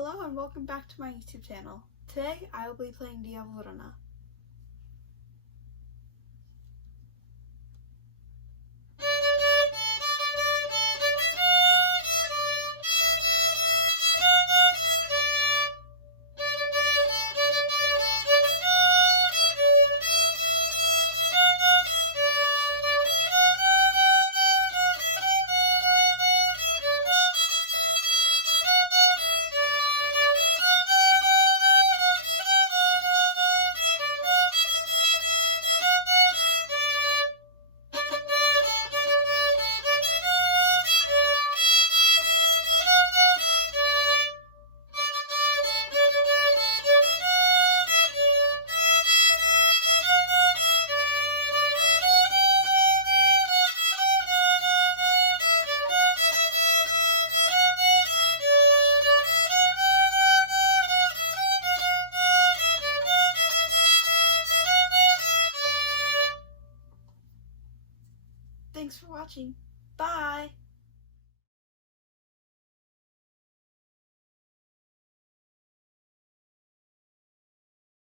Hello and welcome back to my YouTube channel. Today I will be playing Diavoluna. Thanks for watching. Bye!